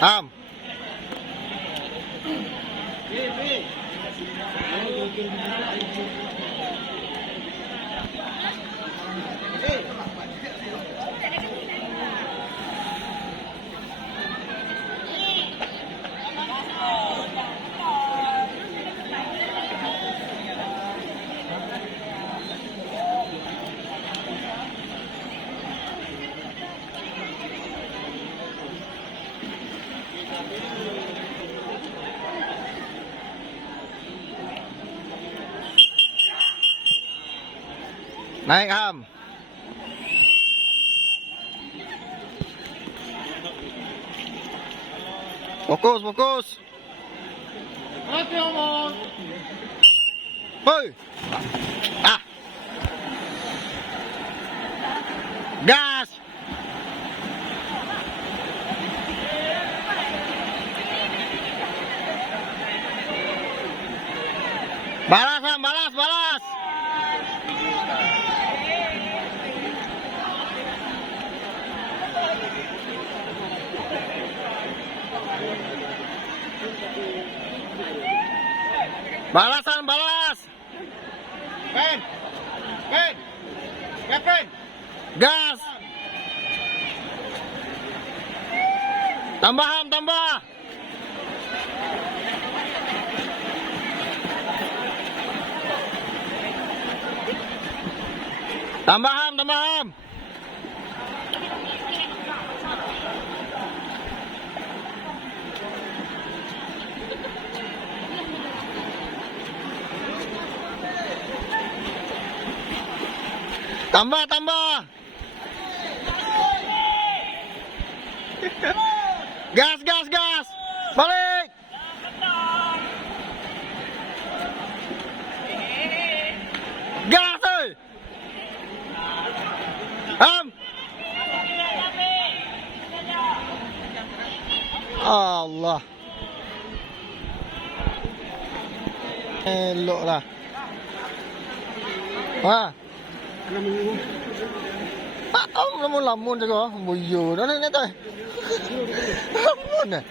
Am. Naik Am. Fokus, fokus. Hati omong. Hoi. Ah. Gas. Balas Am, balas, balas. Balasan, balas. Ben. Ben. Captain. Gas. Tambahan, tambah. Tambahan, tambahan. Tambah, tambah. Gas, gas, gas. Balik. Gas, oi. Am. Allah. Elok lah. Ha. Lamun-lamun je kau. Boyo dah ni tu. Lamun dah.